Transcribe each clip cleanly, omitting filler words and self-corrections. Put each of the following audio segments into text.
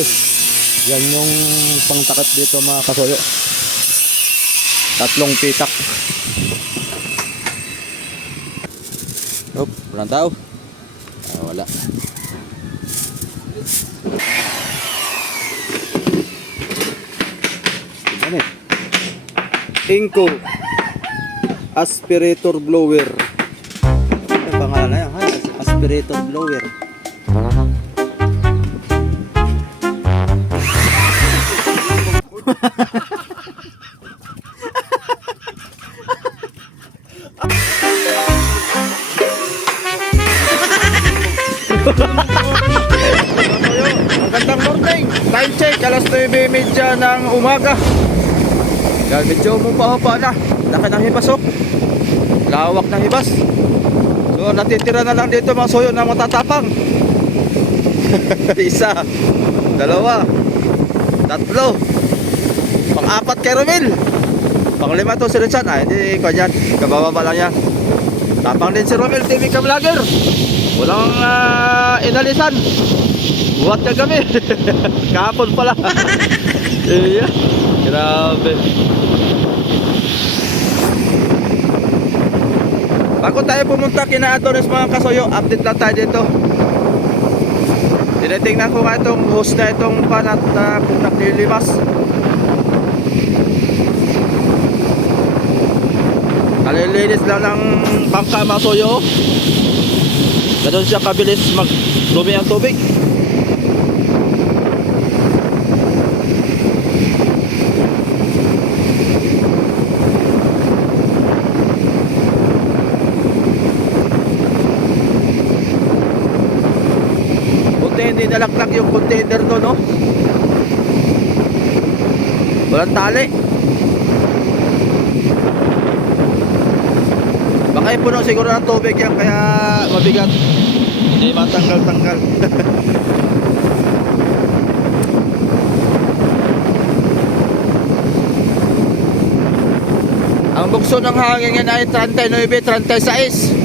bilis. Yan yung pangtakip dito mga kasuyo. 3 pitak. Walang tao. Wala. Inco aspirator blower. Ang pangalan na yan, aspirator blower. Magandang morning. Time check, alas 9:30 ng umaga. Yan, medyo mumpa na. Laki ng hibasok. Lawak ng hibas. So, natitira na lang dito mga soyo na matatapang. 1, 2, 3. Pang-4 kay Romel. Pang-5 to si Richard. Hindi ko yan. Kabababa lang yan. Tapang din si Romel TV Cam Vlogger. Walang inalisan. Buhat na kami. Kahapon pala. Iya. Grabe. Bago tayo pumunta kina Adonis mga kasuyo, update lang tayo dito. Tinitingnan ko nga itong hose na itong panat na kung naglilimas. Nalilinis lang ng bangka mga kasuyo. Ganun siya kabilis magdumi ang tubig. Hindi nalaktak yung container doon, no? Walang tali. Baka ipuno siguro ng tubig yan, kaya mabigat. Hindi matanggal-tanggal. Ang bukso ng hangin yan ay 39-36.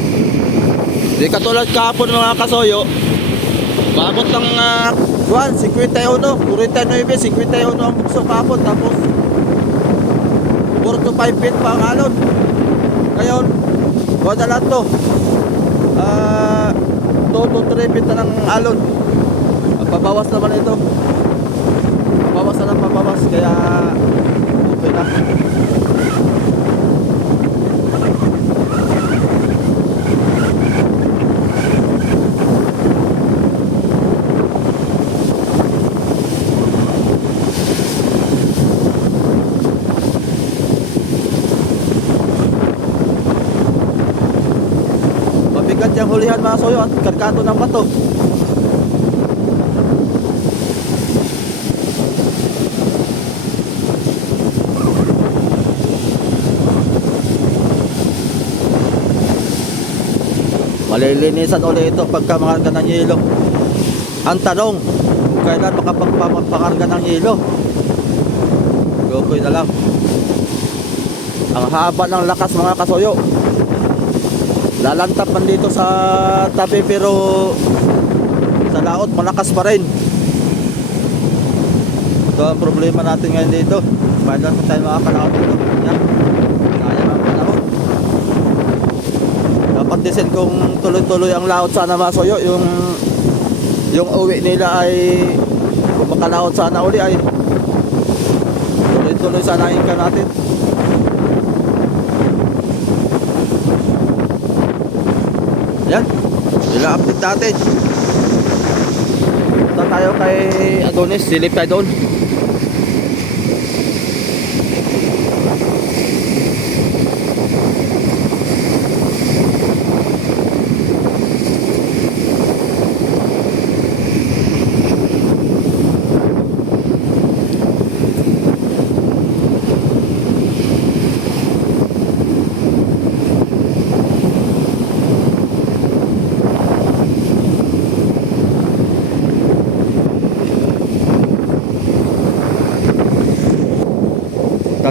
Hindi katulad kahapon mga kasoyo. Bakot ng 51, 49, 51 ang bukso kapon. Tapos 4 to 5 feet pa ang alon. Ngayon, wala lang to 2 to 3 feet na ng alon. Pabawas naman ito. Pabawas na ng pabawas. Kaya okay na. Yung hulihan mga soyo at karkato ng bato. Malilinisan ulit ito pagka makarga ng yelo. Ang tanong, kung kailan makapagpakarga ng yelo. Gokoy na lang. Ang haba ng lakas mga kasoyo. Lalantap man dito sa tabi pero sa laot malakas pa rin. Ito ang problema natin ngayon dito. Paano tayo makakalaot dito? Yan. Sayang ang panahon. Dapat desin kung tuloy-tuloy ang laot sana masoyo. Yung uwi nila ay kung makalaot sana uli ay tuloy-tuloy sana income natin. Yan, sila update natin. Punta tayo kay Adonis, silip tayo doon.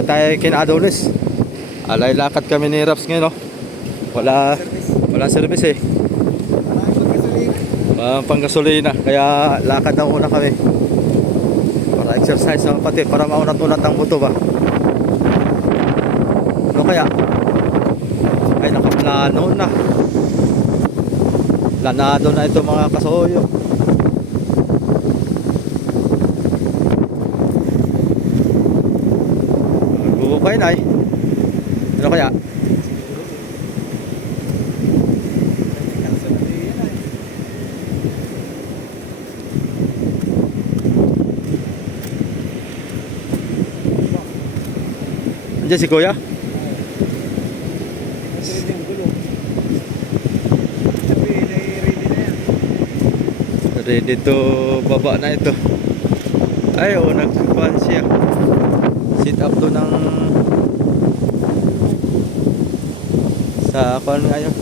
Tayo kina Adonis. Alay lakad kami ni Raps ngayon, no? Wala service eh. Panggasolina. Kaya lakad na muna kami. Pa-exercise ng pati para maunat-unat ang buto ba. Ano kaya? Ay nakaplano na. Planado na ito mga kasuyo. Bubukay na eh. Ano kaya? Andiyan si Kuya? Ready to baba na ito. Ay, oh, nagkuhan siya. Sit up to ng sa kuhan ngayon.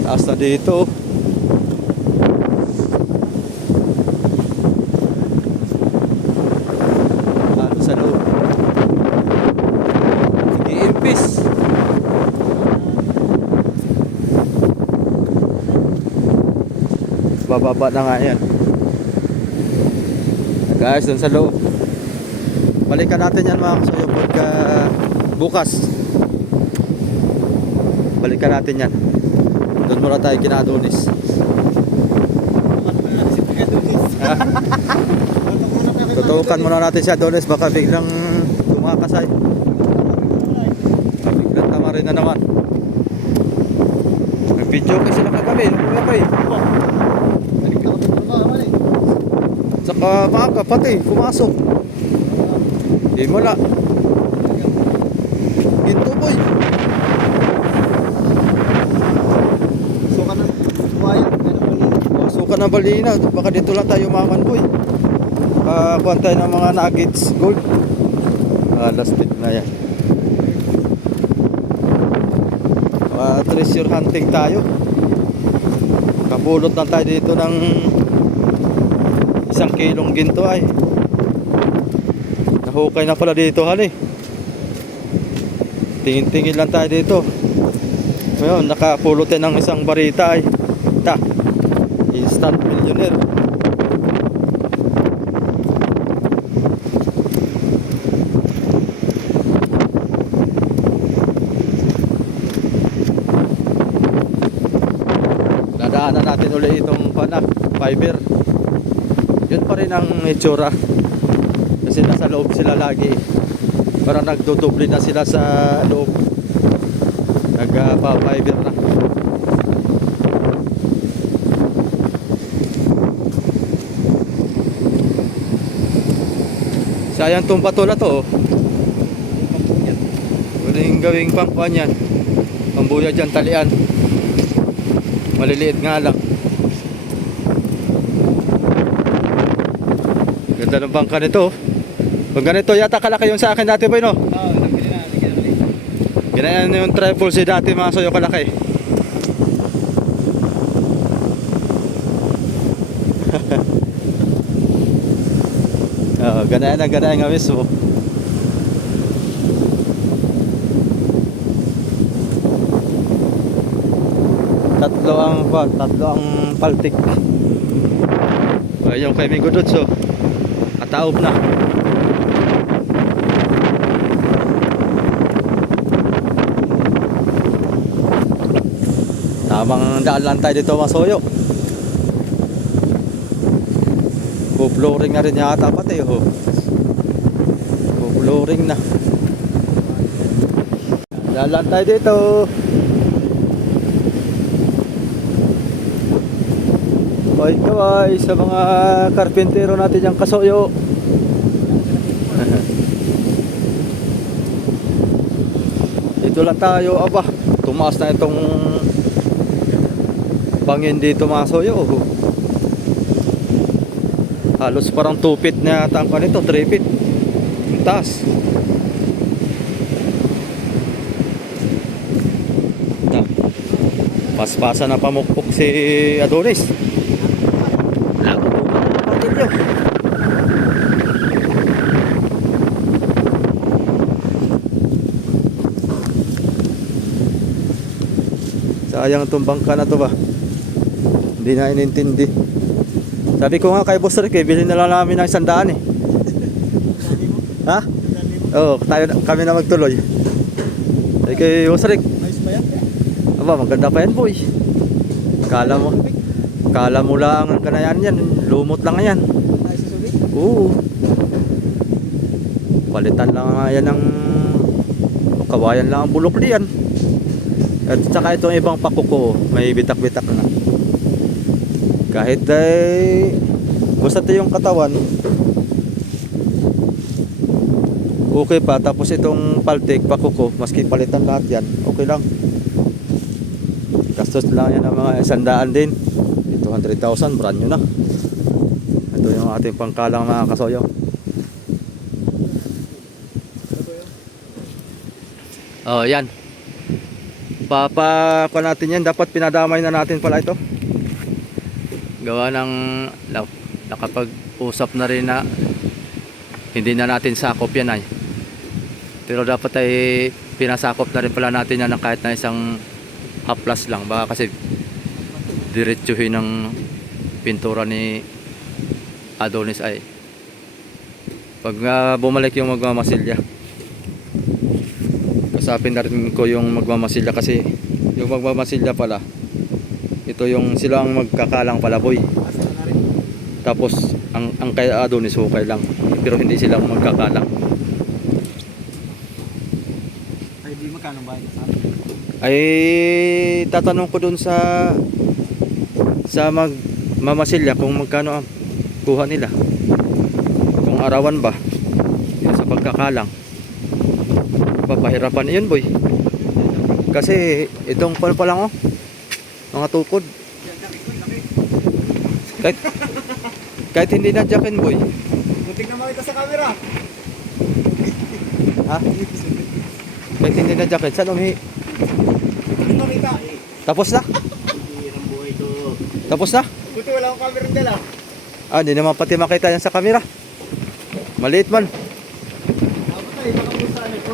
Taas na dito. Ano sa loob? Nag-iimpis. Bababa na nga yan. Guys, dun sa loob. Balikan natin yan mga kasuyo pagka bukas. Balikan natin yan. Doon muna tayo kina Adonis. Tutukan muna natin si Adonis. Baka biglang tumakasay. Baka biglang tamarin na naman. May video kasi nakagabi. Saka maaga pati pumasok. Di mo la. Ginto boy. Suka na balina. Baka dito lang tayo maman boy. Kuhan tayo ng mga nuggets gold. Last bit na yan. Treasure hunting tayo. Kapulot lang tayo dito ng 1 kilong ginto ay. Nahukay na pala dito hali. Tingin-tingin lang tayo dito. Ngayon nakapulot tayo ng 1 barita ay. Ta. Instant millionaire. Dadaanan natin ulit itong panak fiber. Yun pa rin ang itsura. Kasi nasa loob sila lagi. Parang nagdudubli na sila sa loob. Nagpa-fiber na. Sayang tong bato na to. Huling gawing pangkuhan yan. Pambuya dyan, talian. Maliliit nga lang. Ganda ng bangka nito. Pag ganito yata kalaki yung sa akin dati boy no? Oo, ganyan yung triple C dati mga soyo kalaki. Ganyan nga mismo. Tatlo ang paltik. Yung kay Migo Dutso kataob na. Tamang daan lang tayo dito mga soyo. Flooring na rin yata pati flooring na. Daan lang tayo dito. Kaway sa mga karpintero natin yung kasuyo. Dito lang tayo. Aba, tumaas na itong bangin dito mga soyo. Halos parang 2 feet na yata ang kanito, 3 feet ang taas. Paspasa na pamukpok si Adonis. Lago po ang patilyo. Sayang itong bangka na to ba. Hindi na inintindi. Sabi ko nga kay Boss Rick, bilhin na lang namin ng 100 eh. Ha? Oo, kami na magtuloy. Sabi kay Boss Rick, Ayos ba yan? aba, maganda pa yan boy. Kala mo lang ang kanayan yan, lumot lang yan. Ayos sa subig? Oo. Palitan lang nga yan ng kawayan lang ang bulok diyan. At saka itong ibang pakuko, may bitak-bitak na. Kahit ay basta yung katawan, okay pa. Tapos itong paltik, pakuko, maski palitan lahat yan, okay lang. Gastos lang yan ng mga 100 din. 200,000, brand new na. Ito yung ating pangkalang mga kasoyo. Oh, yan. Papa natin yan. Dapat pinadamay na natin pala ito. Gawa ng nakapag-usap na rin na hindi na natin sakop yan ay. Pero dapat ay pinasakop na rin pala natin yan ng kahit na isang haplas lang. Baka kasi diretsuhin ng pintura ni Adonis ay. Pag bumalik yung magmamasilya, kasapin na rin ko yung magmamasilya kasi yung magmamasilya pala ito yung sila ang magkakalang pala boy. Tapos ang kay Adonis hukay lang pero hindi sila magkakalang. Ay, di magkano ba yun? Ay tatanong ko dun sa magmamasilya kung magkano ang kuha nila, kung arawan ba yun sa pagkakalang. Papahirapan yun boy kasi itong pal pa lang oh, mga tukod kahit hindi na jacket boy. Muntik na makita sa camera. Ha? Kahit hindi na jacket saan umihi? Hindi makita. Tapos na? Hirang buhay to. Tapos na? Buti wala akong camera dala. Hindi naman pati makita yan sa camera, maliit man. Ako tayo, nakapusta na ito.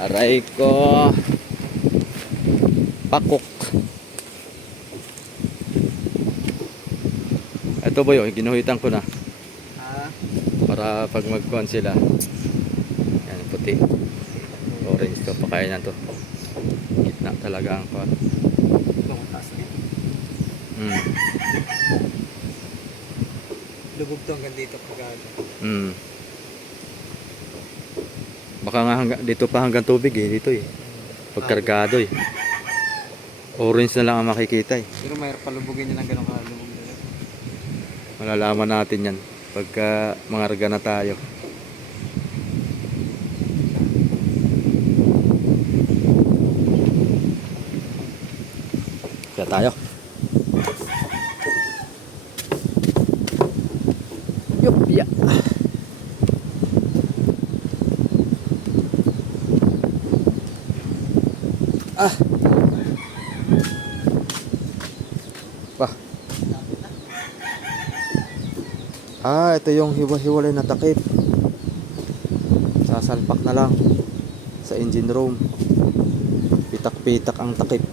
Aray ko, pakok. Ito ba yun, ginuhitan ko na para pag magkuhan sila. Yan, puti, orange to, pakayanan to. Gitna talaga ang kuhan. Lubog to hanggang dito pagkano. Baka nga dito pa hanggang tubig eh, dito eh. Pagkargado eh. Orange na lang ang makikita eh. Pero mayroon palubugin niya ng ganun kalubog nila. Malalaman natin yan pagka mangarga na tayo. Kaya tayo. Yup, ya. Ito yung hiwa-hiwalay na takip. Sasalpak na lang sa engine room. Pitak-pitak ang takip.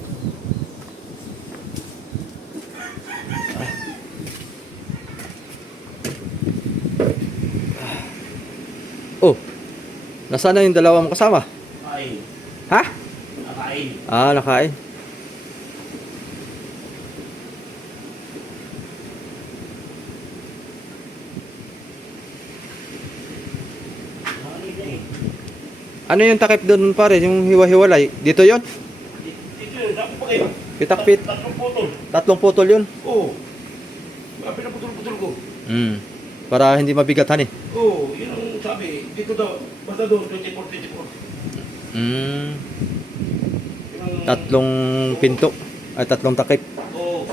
Oh, nasaan na yung dalawang kasama? Nakain. Ha? Nakain. Nakain. Ano yung takip doon pare, yung hiwa-hiwalay? Dito yon? Dito yun, dapat pa kayo. Pitak-pit. Tatlong putol. Tatlong putol yun? Oo. Mga pinaputol-putol ko. Para hindi mabigatan eh. Oo, yun ang sabi. Dito daw, basta doon, 24. Yun ang- Tatlong pinto. Ay, tatlong takip. Oo.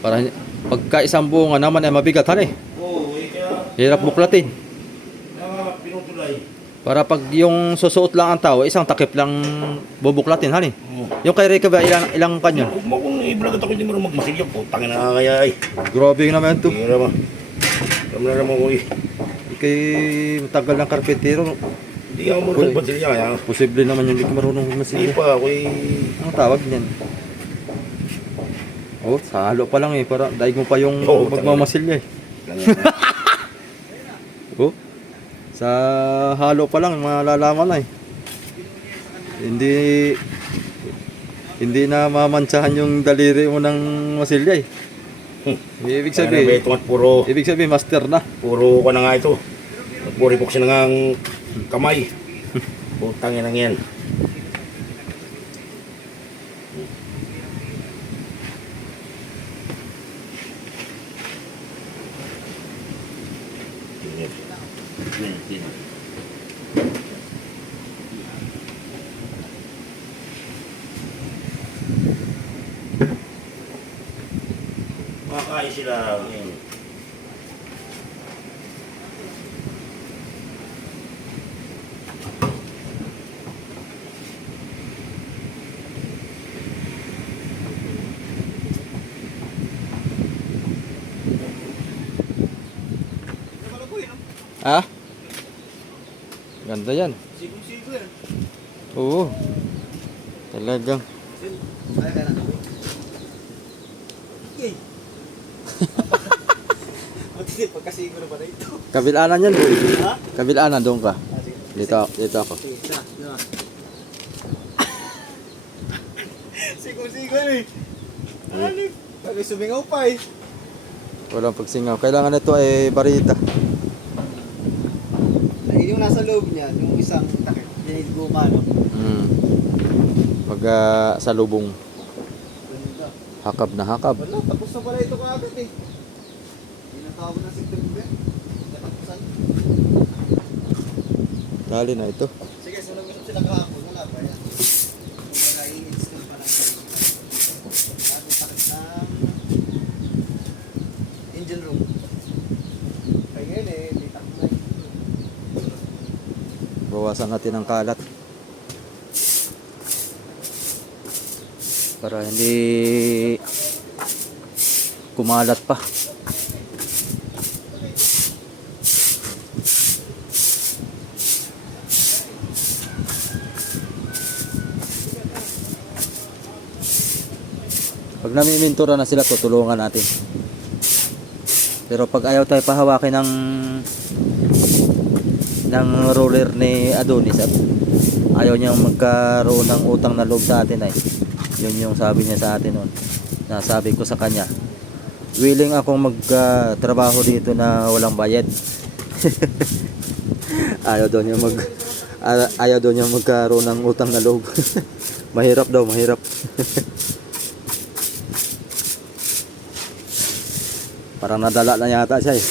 Para pagka isang bunga naman ay mabigatan eh. Oo, kaya... Hirap buklatin. Kaya pinutulay. Para pag yung susuot lang ang tao, isang takip lang bubuklatin, hani. Oo. Yung kay Rica ba, ilang kanyon? Huwag mo kung i-vlog at ako hindi mo magmasigyan po. Tangin na kaya ay. Grabe naman ito. Hindi naman. Alam na naman ko eh. Kay matagal ng karpentero, Hindi ako marunong ba kaya? posible naman yung hindi ko marunong Hindi magmasilya. pa ako eh. Ang tawag niyan? Oh, sa halo pa lang eh. Para daig mo pa yung Oo, magmamasil niya eh. Oh, sa halo pa lang malalaman na eh. Hindi na mamantsahan yung daliri mo ng masilya eh. Ibig sabihin, ibig sabihin master na. Puro ka na nga ito. Puripok siya na ng kamay. Putangin lang yan. Makakain sila. Ha? Ganda yan. Sigo-sigo yan. Oo. Talagang. Ay, kaya na. Yay! Matindi, pagkasiguro ba na ito? Kabilanan yan boy. Ha? Kabilanan doon ka. Ah, sige. Dito ako. Sige, isa, dua. Sigo-sigo yan eh. Ano? Pag sumingaw pa eh. Walang pagsingaw. Kailangan ito ay barita. Ay, yung nasa loob niya, yung isang takip, yan yung gumano. Pag sa lubong. Ganda. Hakab na hakab. Wala, tapos na pala ito kaagad eh. Hindi na tawag na September. Katapusan. Dali na ito. Sige, sunod mo sila kahapon. Wala pa yan. Kung wala i-install pa lang. Bago takip ng engine room. Ay ngayon eh, may takip na engine room. Bawasan natin ang kalat. Para hindi kumalat pa. Pag namimintura na sila, tutulungan natin. Pero pag ayaw tayo pahawakin ng roller ni Adonis at ayaw niyang magkaroon ng utang na loob sa atin ay yun yung sabi niya sa atin noon. Nasabi ko sa kanya, willing akong magtrabaho dito na walang bayad. ayaw daw niya magkaroon ng utang na loob. Mahirap daw, mahirap. Parang nadala na yata siya eh.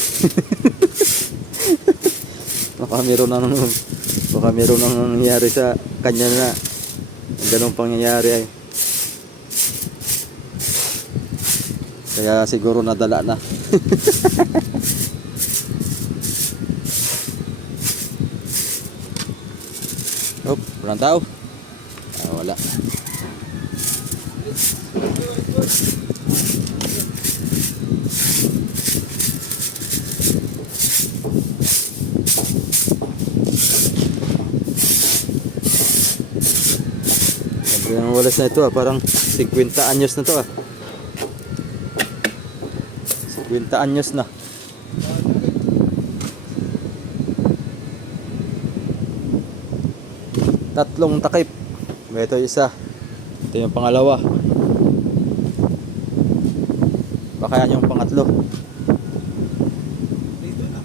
Baka meron nang nangyayari sa kanya na ganong pangyayari ay. Kaya siguro nadala na. Oh, walang tao. Wala. Yung walas na ito parang 50 anyos na to 50 anyos na. Tatlong takip. Ito isa. Ito yung pangalawa. Baka yan yung pangatlo. Dito na.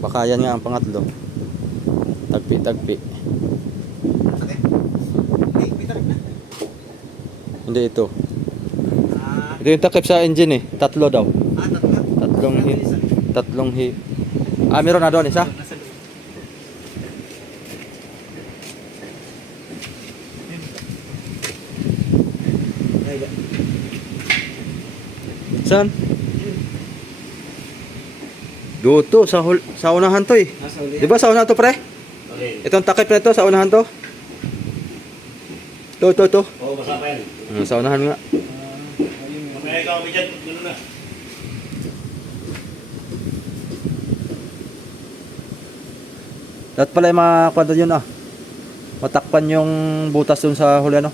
Baka yan nga ang pangatlo. Tagpi-tagpi. Hey, may tarik na. Hindi ito. Ah, Ito yung takip sa engine eh. Tatlo daw. tatlo. Tatlong meron na doon isa. Nasa loob. Saan? Dito sa unahan to eh. Nasa uli. Di ba sa unahan to pre? Okay. Itong takip na to sa unahan to. To. Oo, basa pa yan. Sa unahan nga. Mamaya ikaw kami dyan. Gano'n na. Dapat pala yung mga kwento yun matakpan yung butas dun sa huli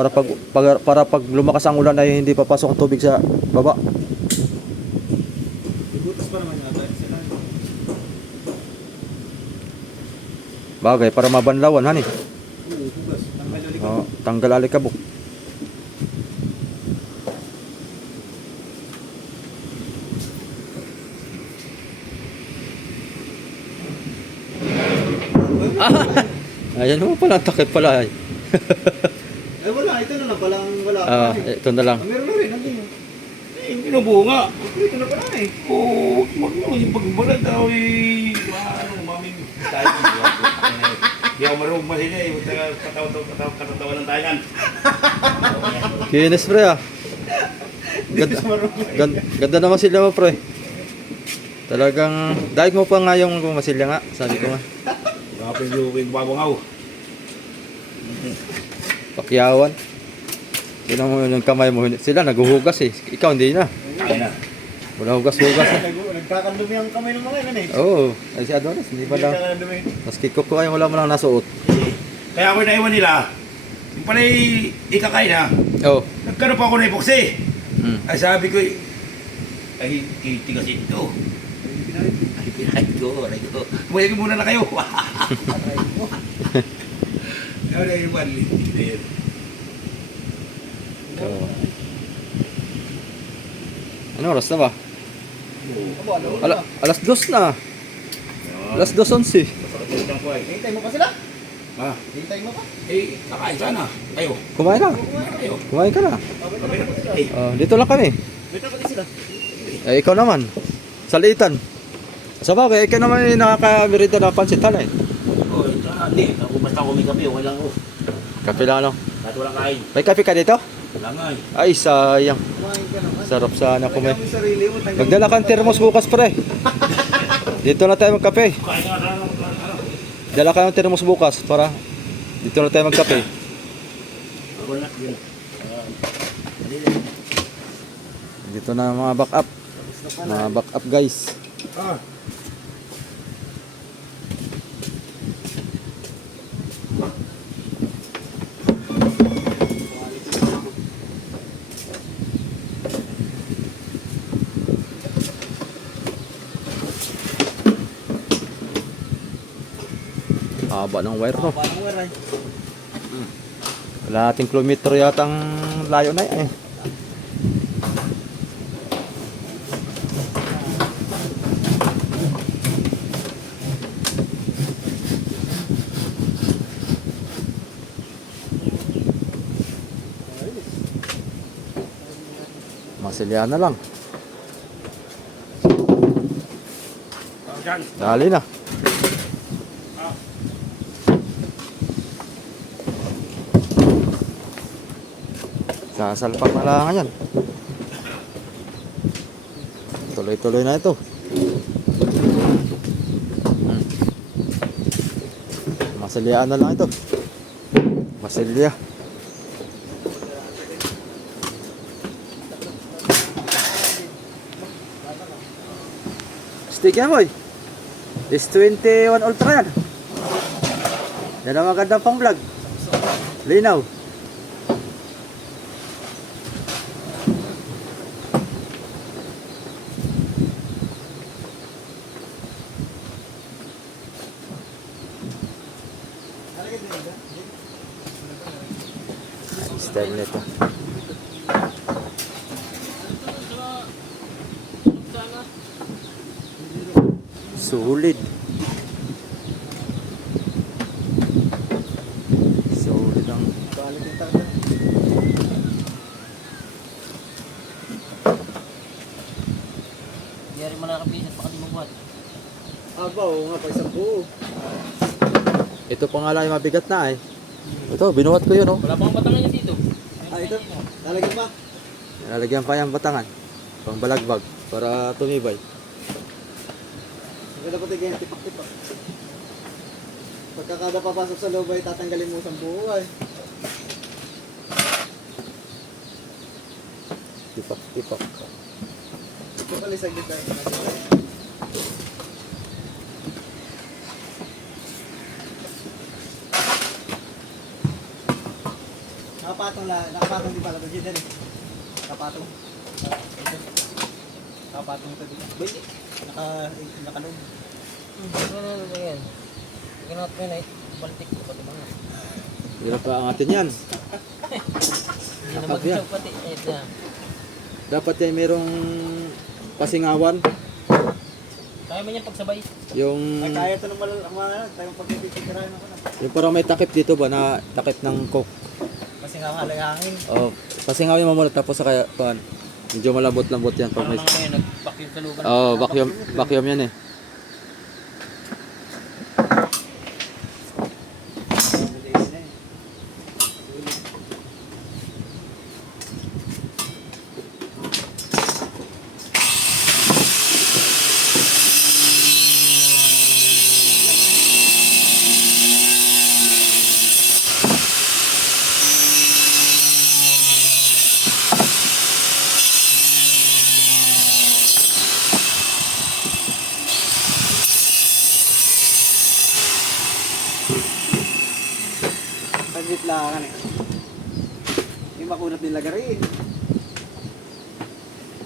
Para pag lumakas ang ulan ay hindi papasok ang tubig sa baba. Ibutas pa naman yata sila. Bagay para mabanlawan hani. Oo, hugas. Tanggal ulit. Oh, tanggal alikabok. Ayan mo pala, takip pala. Eh wala, ito na lang palang wala. Ito na lang. Meron na rin, nandun yun. Eh, binubunga. Ito na pala eh. Oo, wag mo. Yung pagbalag daw eh. Ano, maming tayo. Hindi ako marunong mahina eh. Katawa ng tayangan. Kinis pre ah. Ganda naman sila mo pre. Talagang, dahil mo pa nga yung masilya nga, sabi ko nga. Kapag yung babungaw. Pakyawan. Sino mo yung kamay mo, sila naghuhugas eh. Ikaw hindi na. Ay na. Wala hugas-hugas na. Nagkakandumi ang kamay ng mga yan eh. Oo, ay si Adonis, hindi pa lang. Nagkakandumi. Mas kikok ko ay wala mo lang nasuot. Kaya ako naiwan nila. Yung pala ikakain ha. Oo. Nagkaroon pa ako na ipoksi. Mm. Ay sabi ko ay tigasin ito. Ay pinahin ko. Aray ko. Kumayagin muna na kayo. Ano na yung mali? Oo. Ano oras na ba? Alas 2 na. Alas 2:11. Hintay mo pa sila? Ha? Hintay mo pa? Eh, kakain sana. Kayo. Kumain na. Kayo. Kumain ka na. Kami na po sila eh. Dito lang kami. May tapos sila. Ikaw naman. Sa liitan. Sa bagay, ikaw naman yung nakakamirita na pansitan eh. Oh, hindi. Ako basta ako may kape. Okay lang ako. Kape lang ano. Kahit walang kain. May kape ka dito? Wala nga eh. Ay, sayang. Kumain ka naman. Sarap sana kumain. Lagyan mo yung sarili mo. tanggalin Magdala mo. kang termos bukas pre. Dito na tayo magkape. Kain nga lang. Dala ka ng termos bukas para dito na tayo magkape. Ako na. Yun. Dito na mga backup. Mga backup guys. Ah. Haba ng wire no. Parang waray. Kalahating kilometro yata ang layo na yan eh. Masilya na lang. Diyan. Dali na. Sasalpak na lang yan. Tuloy-tuloy na ito. Masilyaan na lang ito. Masilya. Stick yan boy. S21 Ultra yan. Yan ang magandang pang vlog. Linaw. Style nito. Solid. Solid ang Balik yung tayo. Yari mo nakapisat pa kami buhat. Aba, oo nga, pa isang buo. ito pa nga lang yung mabigat na eh. Ito, binuhat ko yun oh. Wala pang batangan niya dito. Ito. Lalagyan pa. Lalagyan pa yung batangan. Pang balagbag para tumibay. Ang ganda pati ganyan, tipak-tipak. Pagka kada papasok sa loob ay tatanggalin mo sa buo ay. Tipak-tipak. Ito pala sa gitna. nakapatong di pala to dyan eh. Nakapatong. Nakapatong to dito. Pwede. Nakalog. Ano yan? Ginawat ko yun ay baltik ko pati mga. Hirap pa angatin yan. Hindi na Kapag yan. mag-isang pati. Eh, ito na. Dapat yan merong pasingawan. Kaya mo niyan pagsabay. Yung, Ay, kaya ito ng tayong pagpipitirahan ako na. yung parang may takip dito ba na takip ng coke. Kasi nga halangangin. Oh, pasingawin mo muna tapos sa kaya paan. Medyo malambot-lambot yan pag Parang may... lang ngayon, nag-vacuum sa lugan. Oh, vacuum yan eh. Mabilis na eh. Paglit lang eh. Yung makunat nila garin.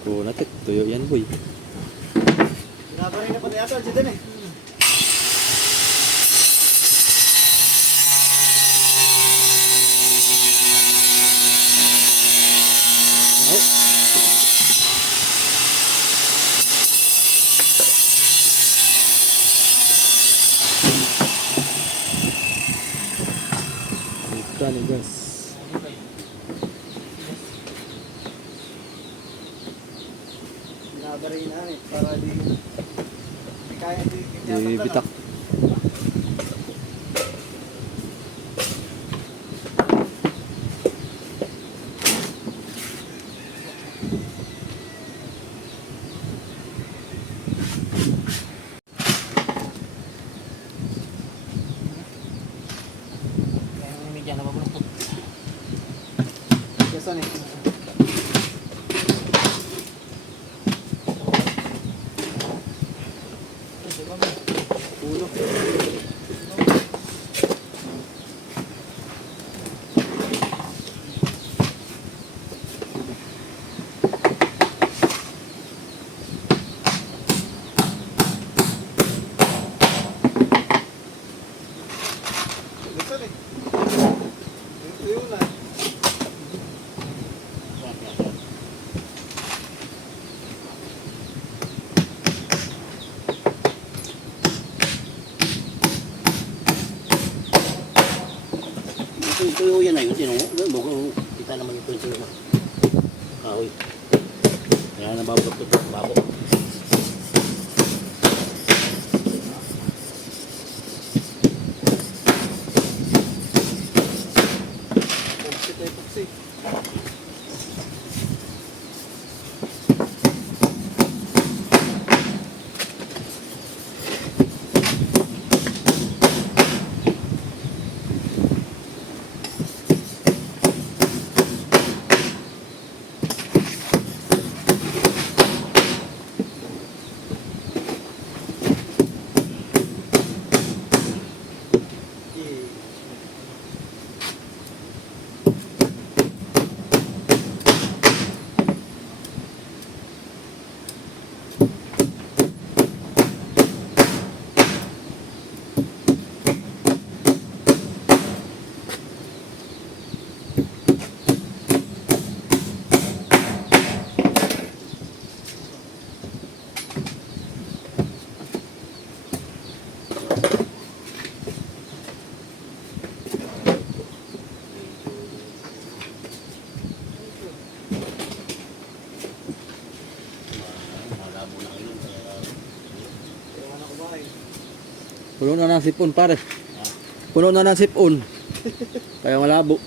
Kunat eh, tuyo yan boy. Binabarin na pati ato, dyan eh. Ito ni gas. Binabarin na eh. Para di kaya Di bitak. Kaya yung media na mabuluktot. Gason eh. Ulo. Gason eh. Yun na. Tuyo yan na yun, sino mo? Kita naman yung tuyo mo. Kahoy. Kaya nababot ito, babo. Epoxy to epoxy. Malabo na ngayon. Ewan ako ba eh. Puno na ng sipon pare. Puno na ng sipon. Kaya malabo.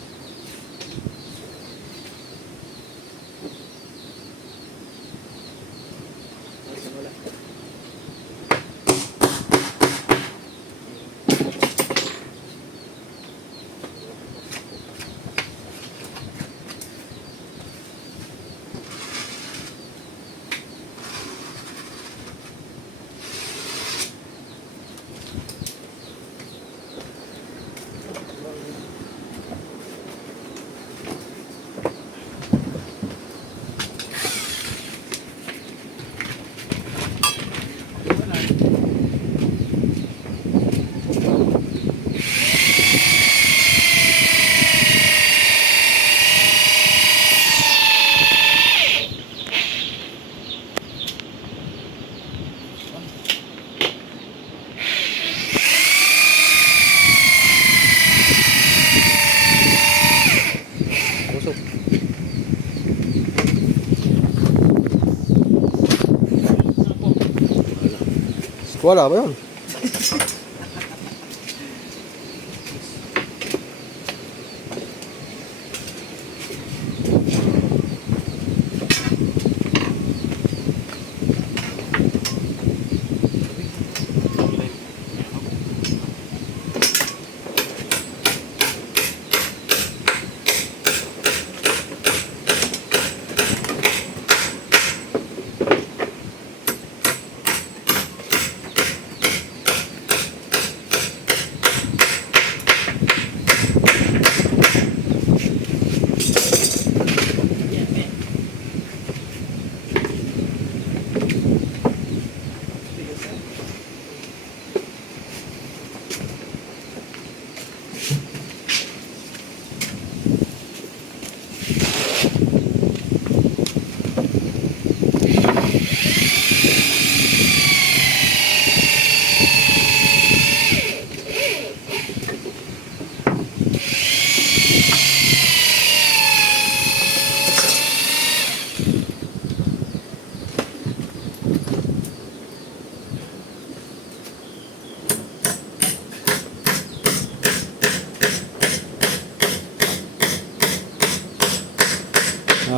Wala ba yun?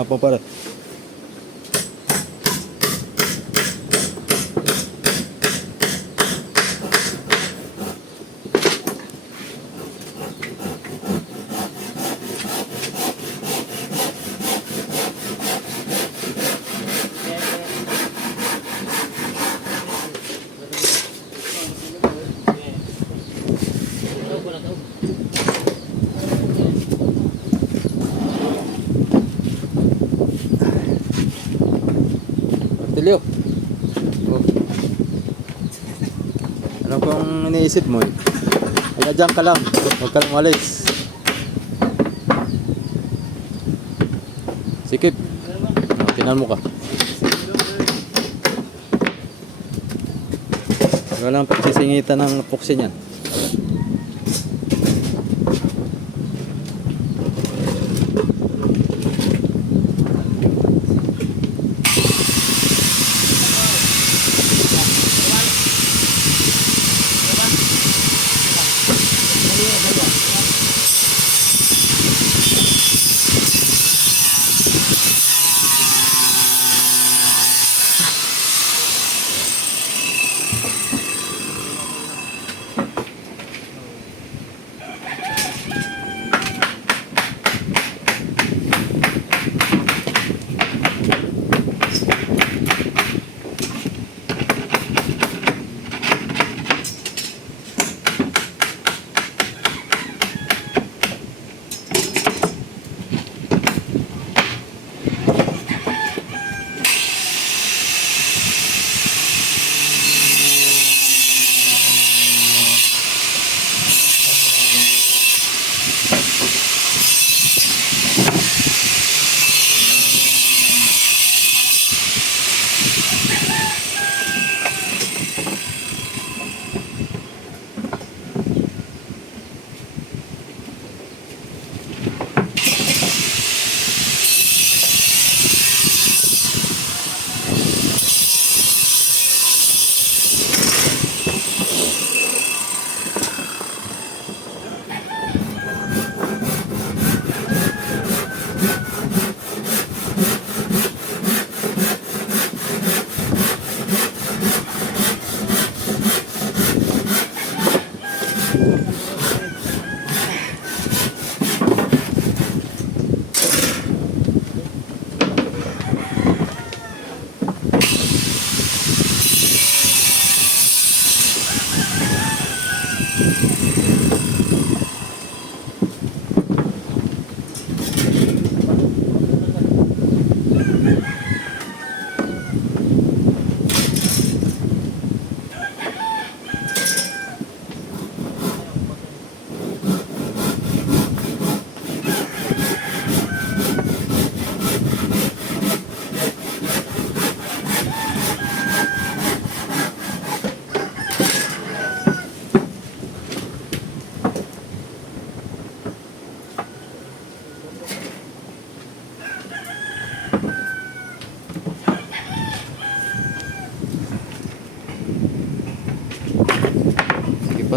Apa pare? Tilio. Oh. Ano pong iniisip mo eh? Kaya dyan ka lang. Huwag ka lang walis. Sikip. Oh, tinan mo ka. Walang pagsisingitan ng puksi niyan.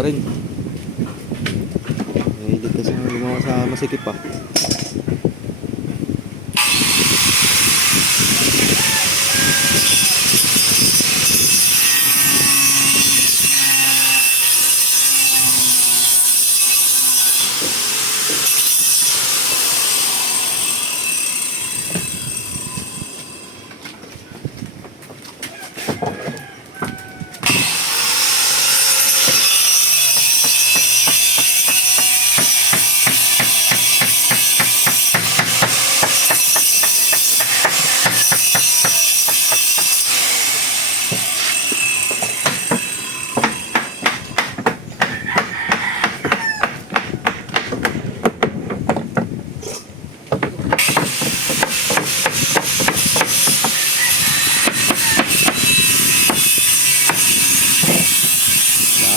pa rin. Mahilig kasi gumawa sa masikip pa.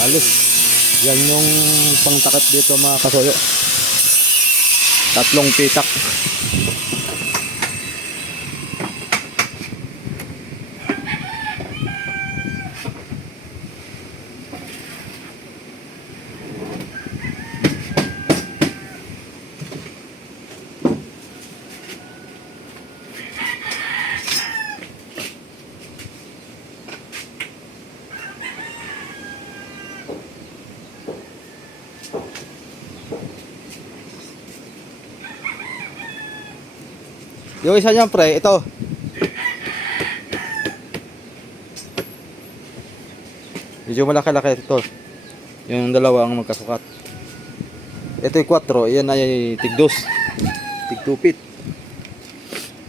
Alis. Yan yung pangtakip dito mga kasoyo. 3 pitak. Yung isa niyan pre, ito. Medyo malaki-laki ito. Yung dalawa ang magkasukat. Ito yung 4, yan ay tig-2. Tig-2 feet.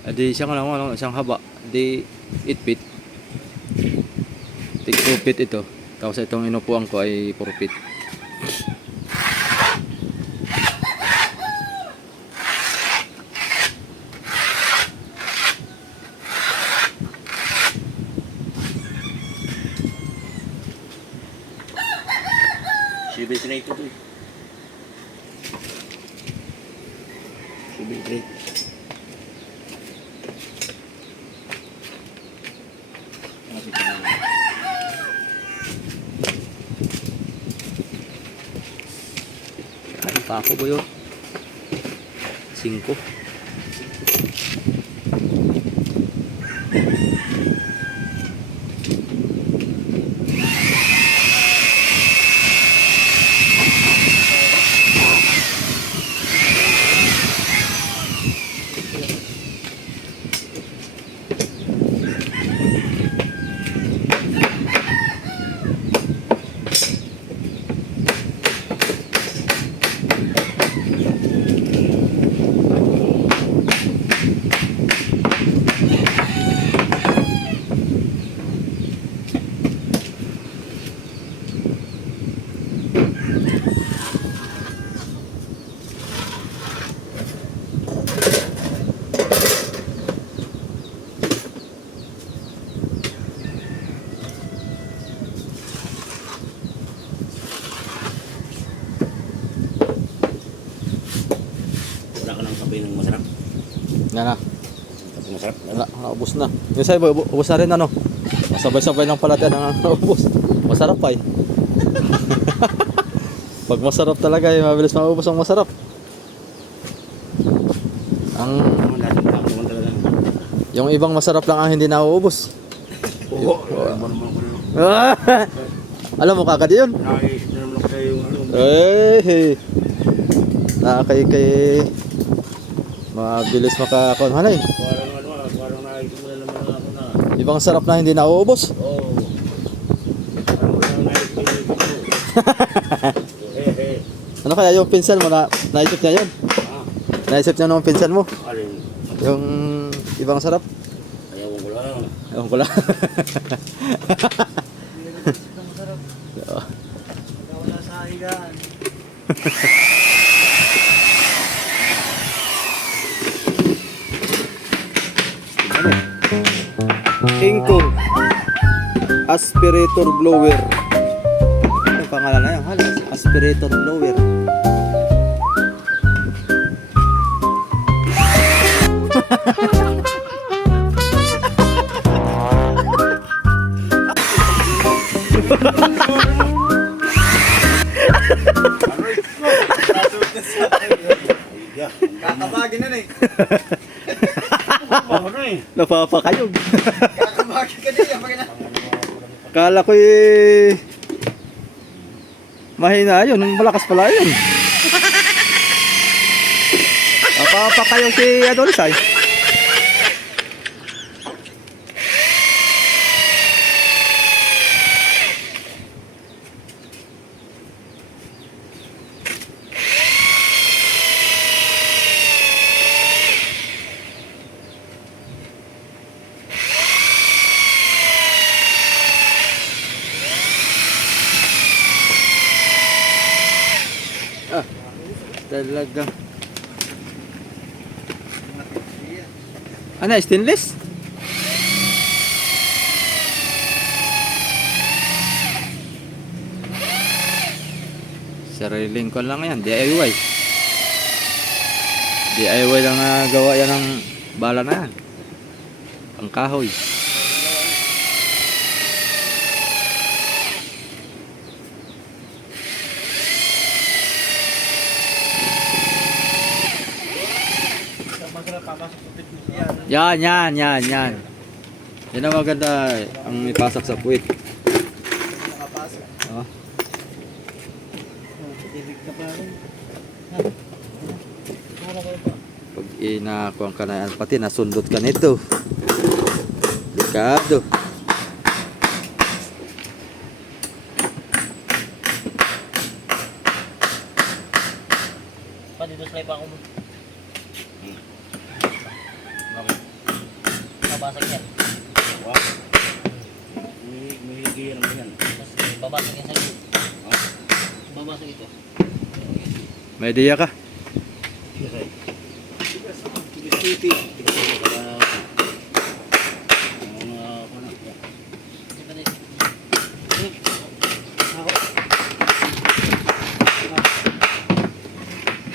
Adi siyang ano, siyang haba. Di 8 feet. Tig-2 feet ito. Tapos itong inupuan ko ay 4 feet. Sibit na ito eh. Sibit na ito. Kain pa ako boyo. 5. Wala ka nang sabihin ng masarap. Yan na. Sabi masarap. Wala, naubos na. Yung sa iba, ubos na rin ano. Sabay-sabay lang pala tayo ang naubos. Masarap pa eh. Pag masarap talaga eh, mabilis maubos ang masarap. Ang Ang lahat ng tao naman talaga. yung ibang masarap lang ang hindi nauubos. Oo. Ano naman ko na. Alam mo kagad yun. Nakaisip na naman ako sa yung ano. Eh, nakakay mabilis makakonhanay. Parang ano parang naisip mo na naman ako na. Ibang sarap na hindi nauubos. Oo. Parang naisip mo na ito. Ano kaya yung pinsan mo na naisip niya yun? Ah, Naisip niya nung pinsan mo? alin. Yung ibang sarap? Ayaw ko lang. Ewan ko lang. Masarap. Wala sa higaan. Ingkong aspirator blower. Ano yung pangalan na yan? Aspirator blower. Kakabagin na na eh. Ano eh? Napapakayog. Kakabagin ka din. Kapag na. Kala ko mahina yun, malakas pala yun. Napapakayog si Adolsay. Talaga. Ano, stainless? Sariling ko lang yan, DIY. DIY lang na gawa yan ng bala na yan. Ang kahoy. Yan. Yan ang maganda ang ipasok sa puwit. Oh. Pag inakuha ka na yan, pati nasundot ka nito. Delikado. Pa dito slide pa ako mo. Babasag yan. Wow. May higyan naman yan. Tapos babasag yan sa ito. Babasag ito. May idea ka? City.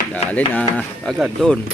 Dali na. Agad doon.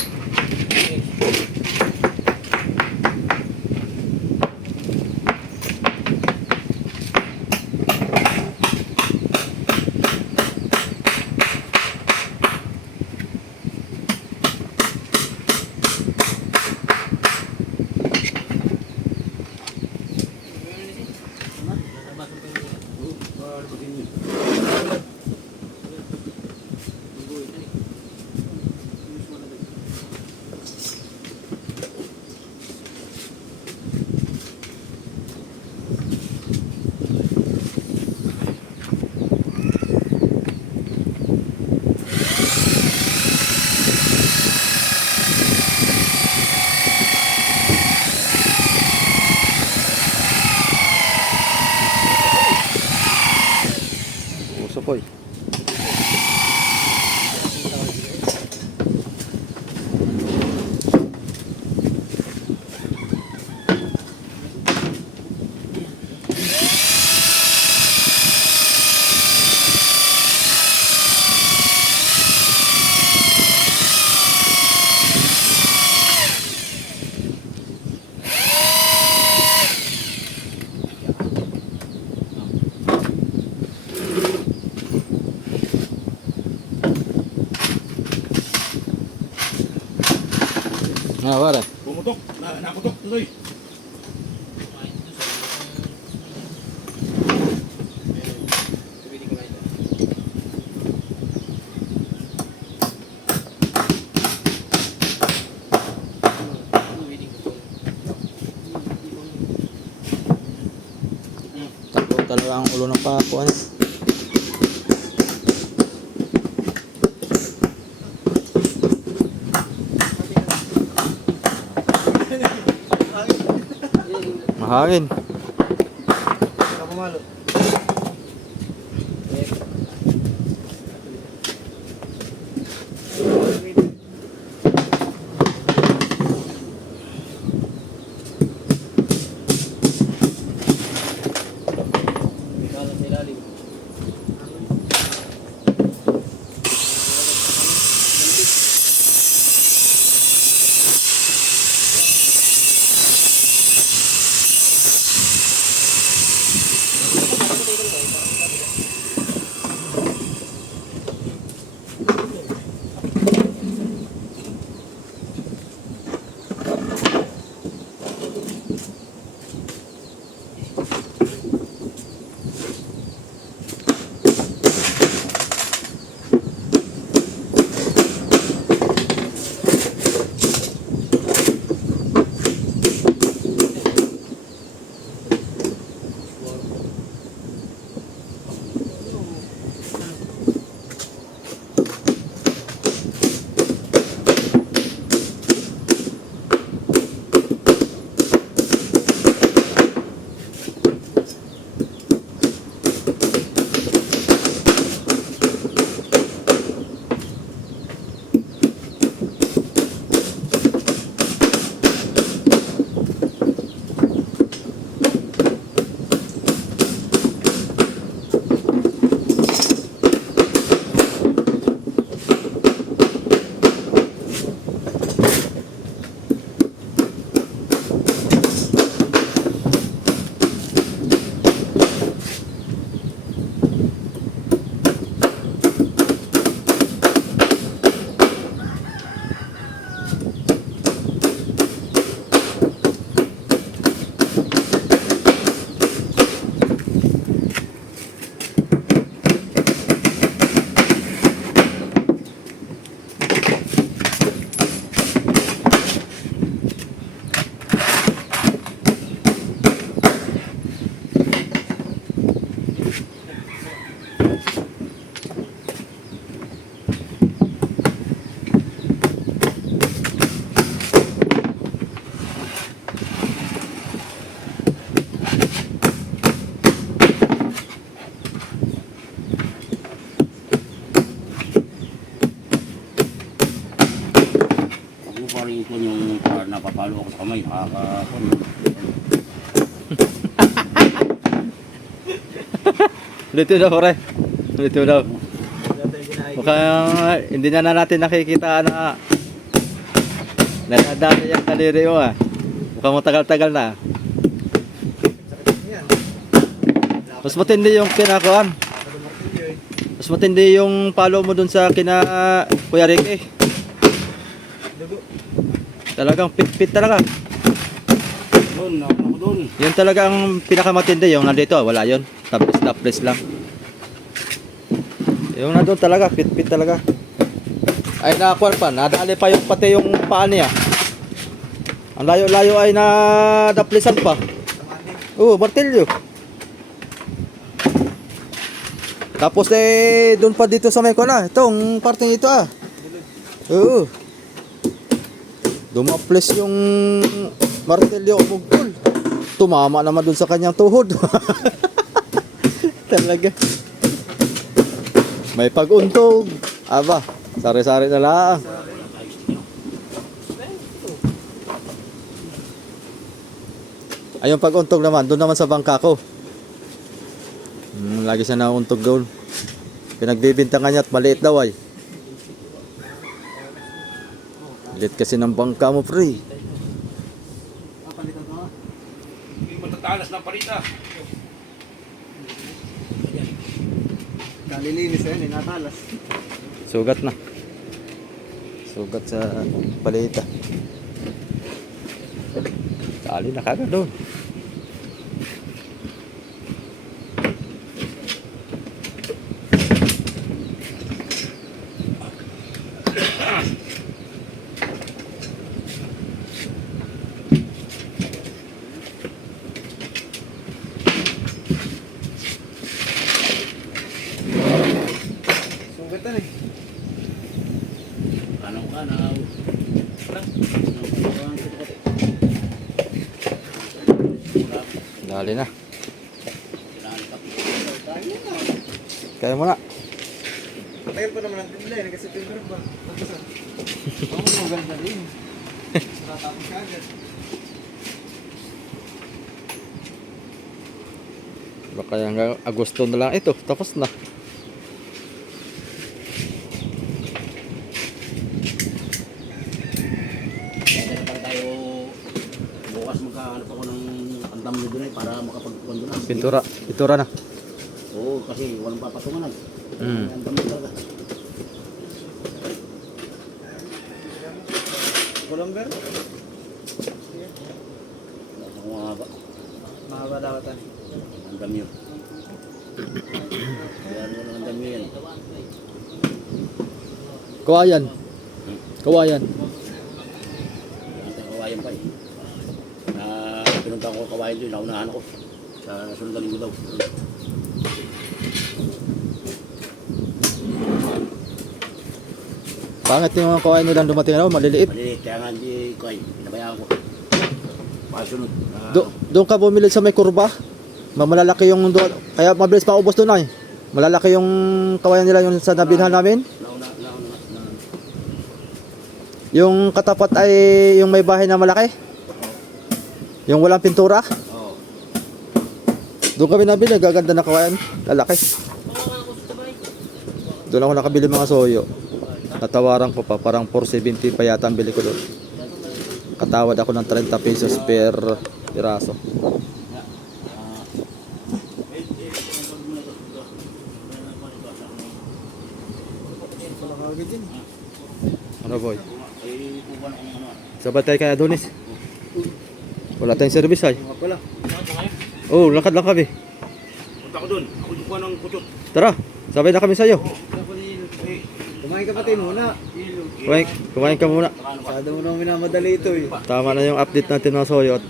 Usokoy. Wala. Pumutok. Naputok tuloy. Talaga ang ulo ng pakuan. Mahangin. Kapumalo. Ikalat sa ilalim. parang ito yung napapalo ako sa kamay. Nakakapon. Lito daw, pre. Lito daw. Mukhang hindi na natin nakikita na nadadami yung daliri mo ah. Mukhang matagal-tagal na. Mas matindi yung kinakuan. Mas matindi yung palo mo dun sa kina Kuya Ricky. Talagang pit-pit talaga. Doon, ako doon. Yun talaga ang pinakamatindi. Yung nandito, wala yun. Tapos lang. Yung nandun talaga, pit-pit talaga. Ay nakakuan pa, nadali pa yung pati yung paa niya. Ang layo-layo ay nadaplisan pa. Oo, martilyo. Tapos doon pa dito sa may na, itong parting ito ah. Oo. Dumaplis yung martilyo umugtol. Tumama naman doon sa kanyang tuhod. Talaga. May pag-untog. Aba, sari-sari na lang. Ayun pag-untog naman, doon naman sa bangka ko. Lagi siya nauntog doon. Pinagbibintangan niya at maliit daw ay. Liit kasi ng bangka mo, pre. Hindi matatalas ng palita. Nalilinis na yun, natalas. Sugat na. Sugat sa palita. Sali na kagad doon. Sugatan eh. Kanaw-kanaw. Dali na. Kaya mo na. Tagal pa naman ang tibla eh, nag-September pa. Tapos ah. Ako maganda rin. Natapos ka agad. Baka hanggang Agosto na lang ito. Tapos na. Kaya para tayo bukas magkahanap ako ng andam nyo doon para makapagpuan doon. Pintura na. Oo, kasi walang papatungan. Andam nyo talaga. Colomber? Wala akong mahaba. Mahaba dapat ah. Andam nyo. Kaya ano ng andam nyo yan. Kawayan. Kawayan. Kaya tayo kawayan pa eh. Pinunta ko kawayan doon, naunahan ako. Sa sunod na linggo daw. Pangit yung mga kawayan nilang dumating na maliliit. Maliliit, kaya nga hindi ko ay pinabayaan ko. Pasunod. Doon ka bumili sa may kurba. Malalaki yung doon. Kaya mabilis maubos doon ay. Malalaki yung kawayan nila yung sa nabinhan namin. Nauna. Yung katapat ay yung may bahay na malaki. Yung walang pintura. Oo. Doon kami nabili, gaganda na kawayan. Lalaki. Doon ako nakabili mga soyo. Natawaran ko pa, parang 470 pa yata ang bili ko doon. Katawad ako ng 30 pesos per piraso. Makakagad yun. Ano boy? Ay, kukuha na kung ano. Sabay tayo kay Adonis. Wala tayong service ay. Mga pala. Oh, lakad lang kami. Punta ko doon. Ako kukuha ng kutsot. Tara, sabay na kami sa'yo. Kumain ka pati muna. Kumain ka muna. Masyado mo nang minamadali ito eh. Tama na yung update natin ng soyo at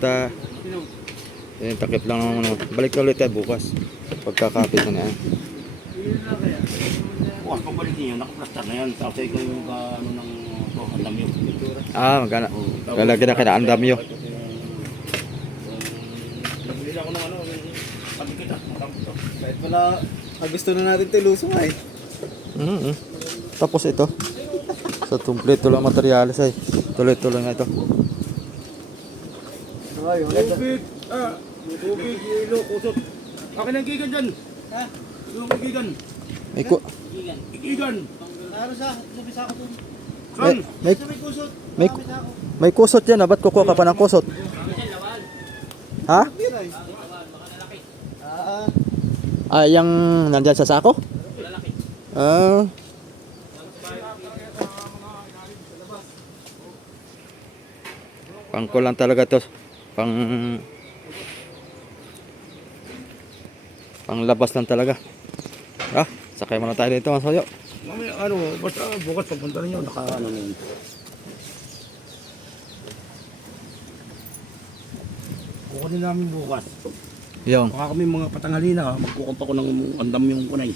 yun, takip lang ng ano. Balik na ulit tayo bukas. Pagkakapit na yan. Bukas pagbalik niyo, nakaplastar na yan. Tapos ikaw yung ano ng andam nyo. Ah, magana. Lalagyan na kinaandam nyo. Nabili ako ng ano, pagkikita. Kahit pala, gusto na natin ito ilusong ay. Tapos ito. So, tumpleto lang materyales ay. Tuloy-tuloy nga ito. Tubig, tubig, ilo, kusot. Akin ang gigan dyan. Ha? Yung gigan. May, ku Gigan. Ano sa? Subisa ko dun. Saan? may, Sa may kusot. may, may kusot yan. Ba't kukuha ka pa ng kusot? Ha? Ah, yung nandyan sa sako? Ah. Pangkulang talaga to. Panglabas lang talaga. Sakay muna tayo dito mga soyo. Mamaya, basta bukas pagpunta ninyo, naka yun. Kukunin namin bukas. Yung. Baka kami mga patanghalina, magkukumpa ko ng andam yung kunay.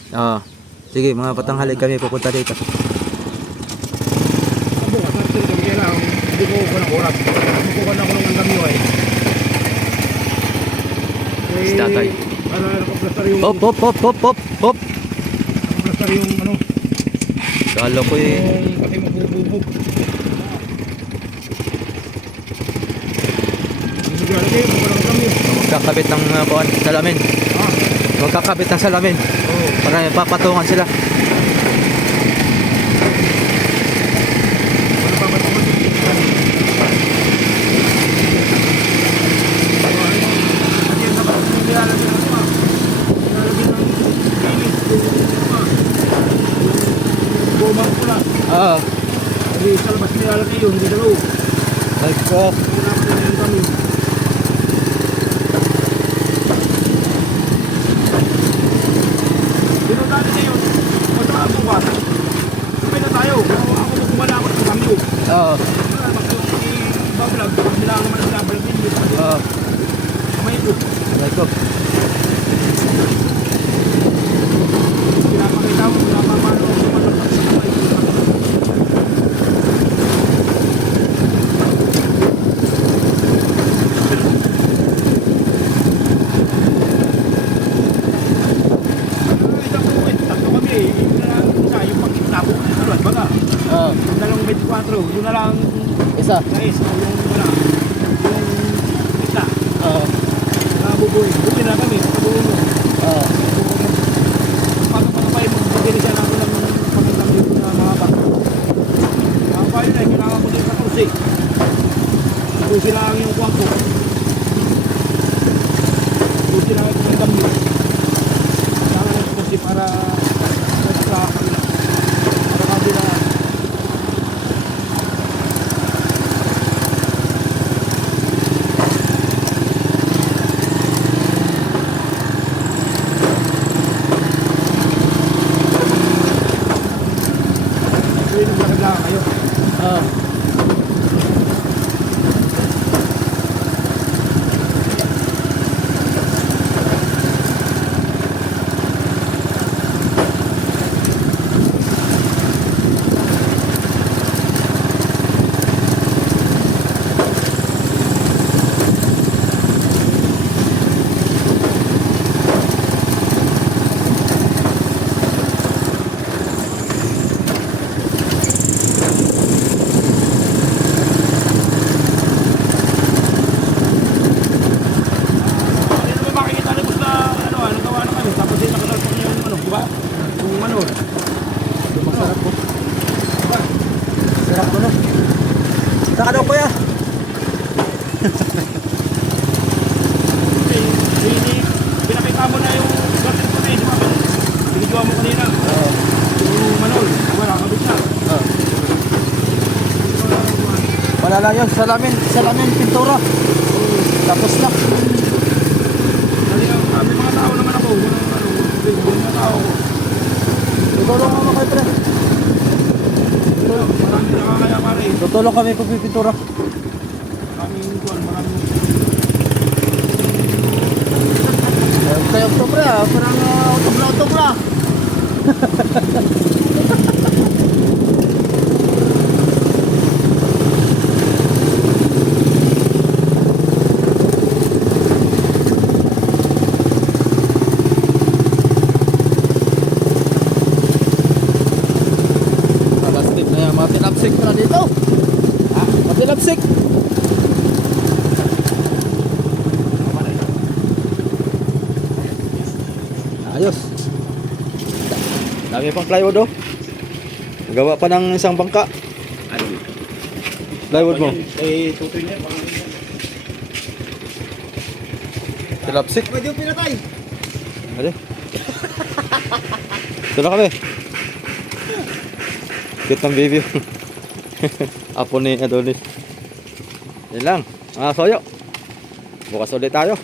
Sige, mga patanghali kami pupunta dito. Bukas natin kami kailangan, hindi ko ko ng oras. Magkukuha na ko ng andam yun eh. Si tatay. Ano, nakaplastar yung... Hop, hop, hop, hop, hop, hop. Nakaplastar yung ano, Kalo ko eh. yung pati magbububog. Hindi ko alam eh, magkukuha ng andam yun. Magkakabit ng buwan, salamin. Magkakabit ng salamin. Para papatungan sila. Gumang pula. Hindi sa labas nilalagay yun, hindi sa loob. Nagko. Kailangan na yung kami. Dito dati na yun. Kung saan ako ba? Sabay na tayo. Ako magkumala ako sa kami. Oo. Babalag. Kailangan naman ang labalag din. Oo. Kamay ito. Nagko. Pinapakita mo. Pinapamano ako sumatak sa kamay. Tatlo kami. Yun na lang isa. Yung pag-itlabo. Baga. Oo. Dalawang 24. Yun na lang. Isa. Guys, yung wala. Yung kita. Oo. Nabubuhay. Buti na kami. Pabuhay mo. Oo. Pagpapay mo. Pagpili siya na ako ng pagkakami na mga baka. Mga payo na. Kailangan ko din sa kursi. Kursi lang yung kuwang ko. Kursi lang yung dami. Kailangan ng kursi para sa kanila. Para kanila. Ayun, naglakad lang kayo. Oo. Hindi naman makikita ni Boss na ano, nagawa na kami. Tapos yung nakasalpon niya yung ano, di ba? Yung ano. Masarap po. Sarap po no. Saka daw kuya. Kasi, pinakita mo na yung garden ko na eh, di ba? Binidyoan mo kanina. Oo. Yung manol, wala, kabit na. Oo. Wala lang yun. Salamin, pintura. Tapos na. Kasi may mga tao naman ako. Walang mga tao ko. Tutulong mo kay pre. Marami nakakaya pare. Tutulong kami pagpipintura. Maraming kuwan, maraming... Tayo to pre parang utog-utog. Alas tip na yan, mga tinapsik. mo na dito. Pati lapsik. Ayos. Dami pang plywood oh. Gawa pa ng isang bangka. Ano? Plywood mo. Eh, tutoy niya. Tilapsik. Pwede yung pinatay. Ano? Ito na kami. Cute ng baby. Apo ni Adonis. Yan lang. Mga soyo. Bukas ulit tayo.